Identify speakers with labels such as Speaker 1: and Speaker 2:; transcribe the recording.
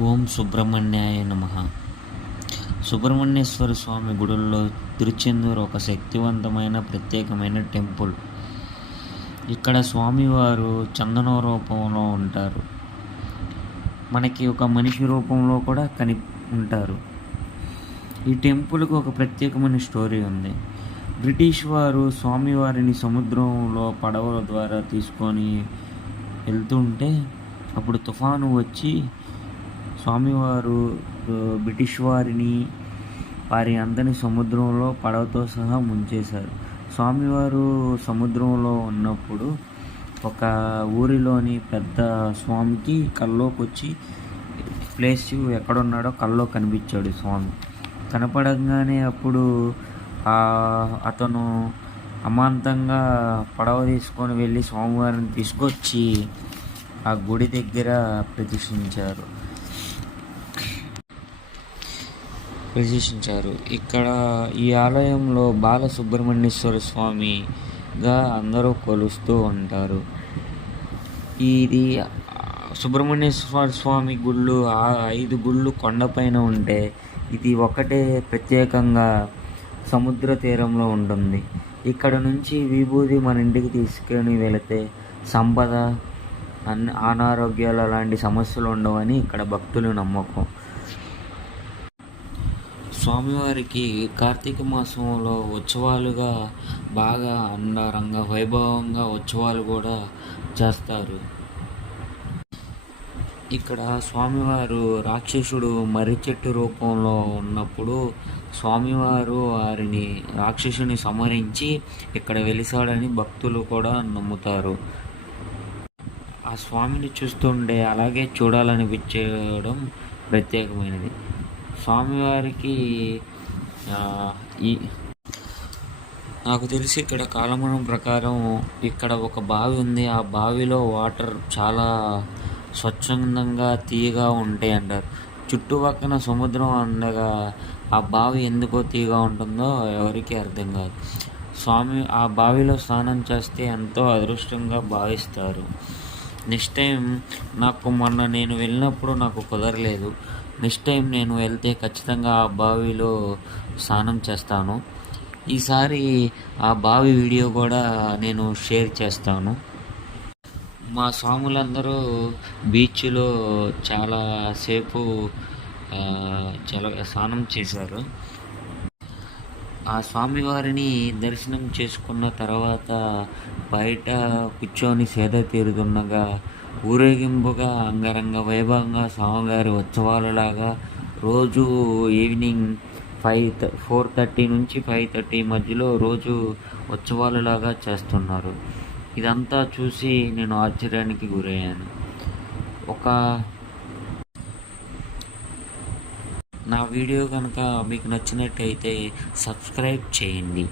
Speaker 1: ఓం సుబ్రహ్మణ్యాయ నమ. సుబ్రహ్మణ్యేశ్వర స్వామి గుడుల్లో తిరుచెందూరు ఒక శక్తివంతమైన ప్రత్యేకమైన టెంపుల్. ఇక్కడ స్వామివారు చందన రూపంలో ఉంటారు. మనకి ఒక మనిషి రూపంలో కూడా కని ఉంటారు. ఈ టెంపుల్కి ఒక ప్రత్యేకమైన స్టోరీ ఉంది. బ్రిటిష్ వారు స్వామివారిని సముద్రంలో పడవల ద్వారా తీసుకొని వెళ్తుంటే అప్పుడు తుఫాను వచ్చి స్వామివారు బ్రిటిష్ వారిని వారి అందరిని సముద్రంలో పడవతో సహా ముంచేశారు. స్వామివారు సముద్రంలో ఉన్నప్పుడు ఒక ఊరిలోని పెద్ద స్వామికి కల్లోకి వచ్చి ప్లేస్ ఎక్కడున్నాడో కల్లో కనిపించాడు స్వామి. కనపడంగానే అప్పుడు అతను అమాంతంగా పడవ తీసుకొని వెళ్ళి స్వామివారిని తీసుకొచ్చి ఆ గుడి దగ్గర ప్రతిష్ఠించారు. విశేషించారు ఇక్కడ ఈ ఆలయంలో బాలసుబ్రహ్మణ్యేశ్వర స్వామిగా అందరూ కొలుస్తూ ఉంటారు. ఇది సుబ్రహ్మణ్యేశ్వర స్వామి గుళ్ళు ఆ ఐదు గుళ్ళు కొండపైన ఉంటే ఇది ఒకటే ప్రత్యేకంగా సముద్ర తీరంలో ఉంటుంది. ఇక్కడ నుంచి విభూది మన ఇంటికి తీసుకొని వెళితే సంపద అన్ అనారోగ్యాలు అలాంటి సమస్యలు ఉండవని ఇక్కడ భక్తులు నమ్మకం. స్వామివారికి కార్తీక మాసంలో ఉత్సవాలుగా బాగా అండారంగా వైభవంగా ఉత్సవాలు కూడా చేస్తారు. ఇక్కడ స్వామివారు రాక్షసుడు మర్రి చెట్టు రూపంలో ఉన్నప్పుడు స్వామివారు వారిని రాక్షసుని సంహరించి ఇక్కడ వెలిసాడని భక్తులు కూడా నమ్ముతారు. ఆ స్వామిని చూస్తుంటే అలాగే చూడాలనిపించడం ప్రత్యేకమైనది. స్వామివారికి ఈ నాకు తెలిసి ఇక్కడ కాలమానం ప్రకారం ఇక్కడ ఒక బావి ఉంది. ఆ బావిలో వాటర్ చాలా స్వచ్ఛందంగా తీయగా ఉంటాయి అంటారు. చుట్టుపక్కన సముద్రం అందగా ఆ బావి ఎందుకో తీగా ఉంటుందో ఎవరికీ అర్థం కాదు. స్వామి ఆ బావిలో స్నానం చేస్తే ఎంతో అదృష్టంగా భావిస్తారు. నెక్స్ట్ టైం నాకు మొన్న నేను వెళ్ళినప్పుడు నాకు కుదరలేదు. నెక్స్ట్ టైం నేను వెళ్తే ఖచ్చితంగా ఆ బావిలో స్నానం చేస్తాను. ఈసారి ఆ బావి వీడియో కూడా నేను షేర్ చేస్తాను. మా స్వాములందరూ బీచ్లో చాలా సేపు చాలా స్నానం చేశారు. ఆ స్వామివారిని దర్శనం చేసుకున్న తర్వాత బయట కూర్చొని సేద తీరుతుండగా ఊరేగింపుగా అంగరంగ వైభవంగా స్వామివారి ఉత్సవాలలాగా రోజు ఈవినింగ్ ఫైవ్ ఫోర్ థర్టీ నుంచి ఫైవ్ థర్టీ మధ్యలో రోజు ఉత్సవాలలాగా చేస్తున్నారు. ఇదంతా చూసి నేను ఆశ్చర్యానికి గురయ్యాను. ఒక నా వీడియో కనుక మీకు నచ్చినట్టయితే సబ్స్క్రైబ్ చేయండి.